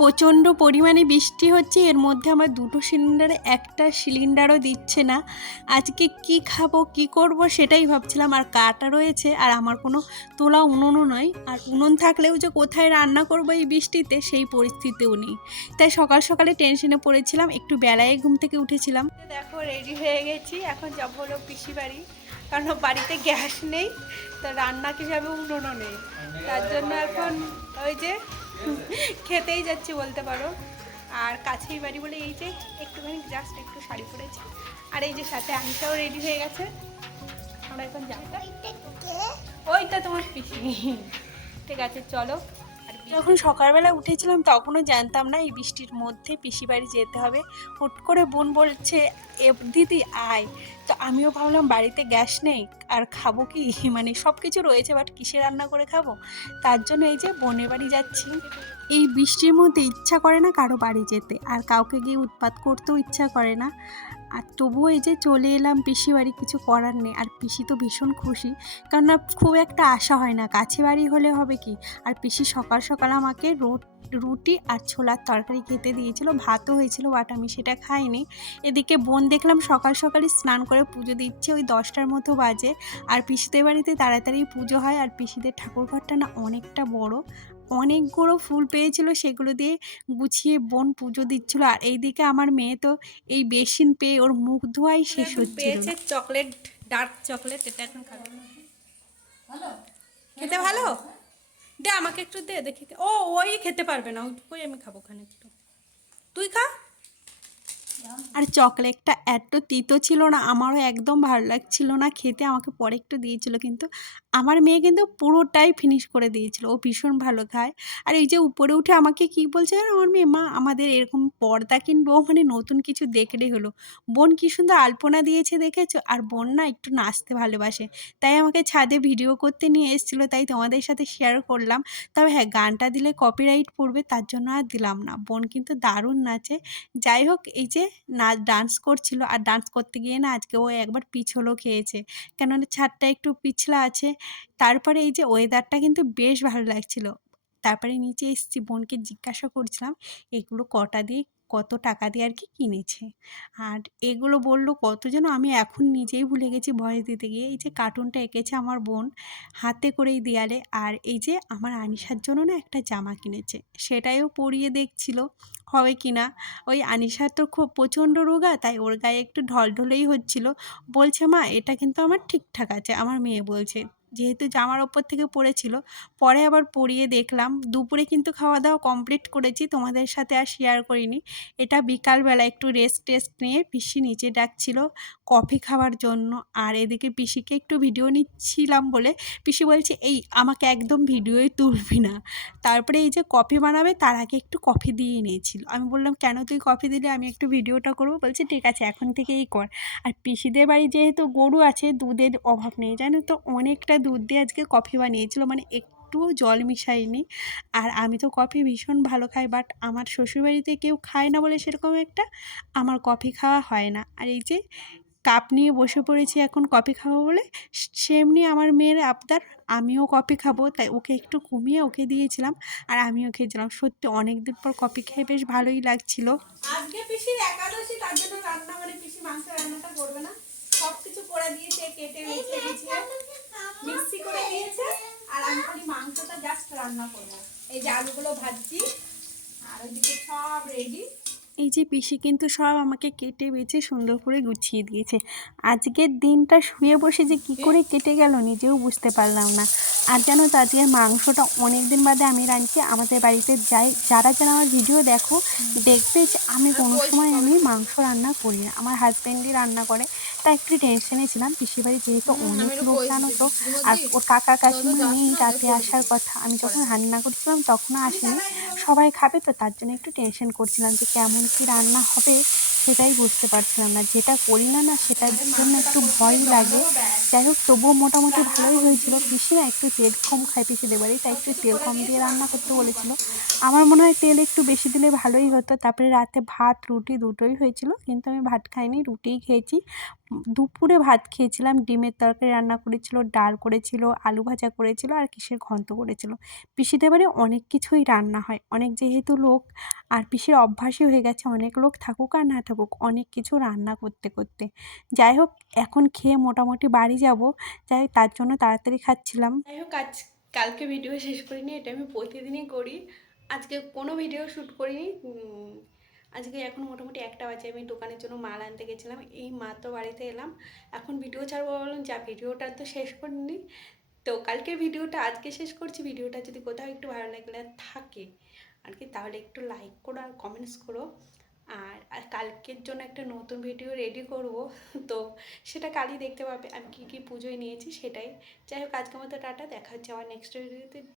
প্রচণ্ড পরিমাণে বৃষ্টি হচ্ছে, এর মধ্যে আমার দুটো সিলিন্ডারে একটা সিলিন্ডারও দিচ্ছে না। আজকে কি খাবো কি করব সেটাই ভাবছিলাম। আর কাটা রয়েছে, আর আমার কোনো তোলা উনুনও নয়, আর উনুন থাকলেও যে কোথায় রান্না করবো এই বৃষ্টিতে সেই পরিস্থিতিও নেই। তাই সকাল সকালে টেনশনে পড়েছিলাম, একটু বেলায় ঘুম থেকে উঠেছিলাম। দেখো রেডি হয়ে গেছি, এখন যাব হলো পিসি বাড়ি, কারণ বাড়িতে গ্যাস নেই, তো রান্না হিসাবে উনুনও নেই। তার জন্য এখন ওই যে খেতেই যাচ্ছি বলতে পারো। আর কাছেই বাড়ি বলে এই যে একটুখানি জাস্ট একটু শাড়ি পরেছি, আর এই যে সাথে আনিসাও রেডি হয়ে গেছে। আমরা এখন যাবো। ওইটা তোমার পিসি। ঠিক আছে চলো। যখন সকালবেলা উঠেছিলাম তখনও জানতাম না এই বৃষ্টির মধ্যে পিসি বাড়ি যেতে হবে। হুট করে বোন বলছে এ দিদি আয়, তো আমিও ভাবলাম বাড়িতে গ্যাস নেই আর খাবো কি, মানে সব কিছু রয়েছে বাট কিসে রান্না করে খাবো। তার জন্য এই যে বোনের বাড়ি যাচ্ছি। এই বৃষ্টির মধ্যে ইচ্ছা করে না কারো বাড়ি যেতে, আর কাউকে গিয়ে উৎপাত করতেও ইচ্ছা করে না। আর তবুও এই যে চলে এলাম পিসি বাড়ি, কিছু করার নেই। আর পিসি তো ভীষণ খুশি, কেননা খুব একটা আশা হয় না, কাছে বাড়ি হলে হবে কি। আর পিসি সকাল সকাল আমাকে রুটি আর ছোলার তরকারি খেতে দিয়েছিল, ভাতও হয়েছিল বাট আমি সেটা খাইনি। এদিকে বোন দেখলাম সকাল সকালই স্নান করে পুজো দিচ্ছে, ওই 10টার মতো বাজে। আর পিসিদের বাড়িতে তাড়াতাড়ি পুজো হয়, আর পিসিদের ঠাকুরঘরটা না অনেকটা বড়, অনেকগুলো ফুল পেয়েছিল, সেগুলো দিয়ে গুছিয়ে বোন পুজো দিচ্ছিল। আর এইদিকে আমার মেয়ে তো এই বেসিন পেয়ে ওর মুখ ধোয়াই শেষ হচ্ছিল। পেয়েছে চকলেট, ডার্ক চকলেট, এটা এখন খাবে। ভালো খেতে, ভালো দে আমাকে একটু দে দেখি। ও ওই খেতে পারবে না, ওই আমি খাবো খানে একটু, তুই খা। আর চকলেটটা এত তিতো ছিল না, আমারও একদম ভালো লাগছিল না খেতে, আমাকে পরে একটু দিয়েছিল, কিন্তু আমার মেয়ে কিন্তু পুরোটাই ফিনিশ করে দিয়েছিল, ও ভীষণ ভালো খায়। আর এই যে উপরে উঠে আমাকে কি বলছে আর আমার মেয়ে, মা আমাদের এরকম পর্দা কিনবো, মানে নতুন কিছু দেখলেই হলো। বোন কি সুন্দর আলপনা দিয়েছে দেখেছো, আর বোন না একটু নাচতে ভালোবাসে, তাই আমাকে ছাদে ভিডিও করতে নিয়ে এসেছিলো, তাই তোমাদের সাথে শেয়ার করলাম। তবে হ্যাঁ, গানটা দিলে কপিরাইট পড়বে, তার জন্য আর দিলাম না। বোন কিন্তু দারুণ নাচে। যাই হোক, এই যে ডান্স করছিল, আর ডান্স করতে গিয়ে না আজকে ও একবার পিছলও খেয়েছে, কেননা ছাদটা একটু পিছলা আছে। তারপরে এই যে ওয়েদারটা কিন্তু বেশ ভালো লাগছিল। তারপরে নিচে এসেছি, বোনকে জিজ্ঞাসা করছিলাম এগুলো কটা দিয়ে, কত টাকা দিয়ে আর কি কিনেছে। আর এগুলো বললো কত যেন, আমি এখন নিজেই ভুলে গেছি ভয়েস দিতে গিয়ে। এই যে কার্টুনটা এঁকেছে আমার বোন হাতে করেই দেয়ালে। আর এই যে আমার আনিশার জন্য না একটা জামা কিনেছে, সেটাইও পরিয়ে দেখছিল হবে কি না। ওই আনিশার তো খুব প্রচণ্ড রোগা, তাই ওর গায়ে একটু ঢলঢলেই হচ্ছিল। বলছে মা এটা কিন্তু আমার ঠিকঠাক আছে, আমার মেয়ে বলছে, যেহেতু জামার ওপর থেকে পড়েছিল। পরে আবার পরিয়ে দেখলাম। দুপুরে কিন্তু খাওয়া দাওয়া কমপ্লিট করেছি, তোমাদের সাথে আর শেয়ার করিনি। এটা বিকালবেলা একটু রেস্ট টেস্ট নিয়ে পিসি নিচে ডাকছিল কফি খাওয়ার জন্য। আর এদিকে পিসিকে একটু ভিডিও নিচ্ছিলাম বলে পিসি বলছে এই আমাকে একদম ভিডিওই তুলবি না। তারপরে এই যে কফি বানাবে তার আগে একটু কফি দিয়ে নিয়েছিল। আমি বললাম কেন তুই কফি দিলে, আমি একটু ভিডিওটা করবো। বলছে ঠিক আছে এখন থেকেই কর। আর পিসিদের বাড়ি যেহেতু গরু আছে, দুধের অভাব নেই জানো তো, অনেকটা দুধ দিয়ে আজকে কফি বানিয়েছিল, মানে একটুও জল মিশাইনি। আর আমি তো কফি ভীষণ ভালো খাই, বাট আমার শ্বশুরবাড়িতে কেউ খায় না বলে সেরকম একটা আমার কফি খাওয়া হয় না। আর এই যে কাপ নিয়ে বসে পড়েছি এখন কফি খাবো বলে। সেমনি আমার মেয়ের আবদার, আমিও কফি খাবো, তাই ওকে একটু কমিয়ে ওকে দিয়েছিলাম, আর আমিও খেয়েছিলাম। সত্যি অনেক দিন পর কফি খেয়ে বেশ ভালোই লাগছিল। আজকে পিসির একাদশী, তার জন্য রান্না, মানে পিসি মাংস রান্নাটা করবে না, সব কিছু করে দিয়েছে, কেটে বেছে গুছিয়ে মিক্সি করে দিয়েছে। আর আমি খালি মাংসটা জাস্ট রান্না করবো। এই যে আলুগুলো ভাজছি, আর ওইদিকে সব রেডি। এই যে পিসি কিন্তু সব আমাকে কেটে বেছে সুন্দর করে গুছিয়ে দিয়েছে। আজকের দিনটা শুয়ে বসে যে কী করে কেটে গেল নিজেও বুঝতে পারলাম না। আর জানো তো আজকের মাংসটা অনেক দিন বাদে আমি রাঁধছি। আমাদের বাড়িতে যারা যারা আমার ভিডিও দেখো দেখবে যে আমি কোনো সময় মাংস রান্না করি না, আমার হাজব্যান্ডই রান্না করে। তাই একটু টেনশনে ছিলাম, পিসির বাড়ি যেহেতু অনেক লোক জানো তো, আর ওর কাকা কাকিমা নেই, রাতে আসার কথা। আমি যখন রান্না করছিলাম তখনও আসেনি, সবাই খাবে তো, তার জন্য একটু টেনশন করছিলাম যে কেমন কি রান্না হবে সেটাই বুঝতে পারছিলাম না। যেটা করি না সেটার জন্য একটু ভয়ই লাগে। যাই হোক তবুও মোটামুটি ভালোই হয়েছিল। পিসি না একটু তেল কম খায় পিসিদের বাড়ি, তাই একটু তেল কম দিয়ে রান্না করতে বলেছিল। আমার মনে হয় তেল একটু বেশি দিলে ভালোই হতো। তারপরে রাতে ভাত রুটি দুটোই হয়েছিল, কিন্তু আমি ভাত খাইনি, রুটিই খেয়েছি। দুপুরে ভাত খেয়েছিলাম, ডিমের তরকারি রান্না করেছিল, ডাল করেছিল, আলু ভাজা করেছিল আর কিসের ঘন্ট করেছিল। পিসিদের বাড়ি অনেক কিছুই রান্না হয়, অনেক যেহেতু লোক, আর পিসির অভ্যাসই হয়ে গেছে অনেক লোক থাকুক আর না থাকুক অনেক কিছু রান্না করতে করতে। যাই হোক এখন খেয়ে মোটামুটি বাড়ি যাব, যাই হোক তার জন্য তাড়াতাড়ি খাচ্ছিলাম। যাই হোক কালকে ভিডিও শেষ করিনি, এটা আমি প্রতিদিনই করি। আজকে কোনো ভিডিও শ্যুট করিনি। আজকে এখন মোটামুটি 1টা বাজে, আমি দোকানের জন্য মাল আনতে গেছিলাম, এই মাত্র বাড়িতে এলাম। এখন ভিডিও ছাড়বো বললাম, যা ভিডিওটা তো শেষ করিনি, তো কালকের ভিডিওটা আজকে শেষ করছি। ভিডিওটা যদি কোথাও একটু ভালো লাগলে থাকে আর কি, তাহলে একটু লাইক করো আর কমেন্টস করো। আর কালকের জন্য একটা নতুন ভিডিও রেডি করব, তো সেটা কালই দেখতে পাবে আমি কী কী পুজোয় নিয়েছি সেটাই। যাই হোক আজকের মতো টাটা, দেখা হচ্ছে আবার নেক্সট ভিডিওতে।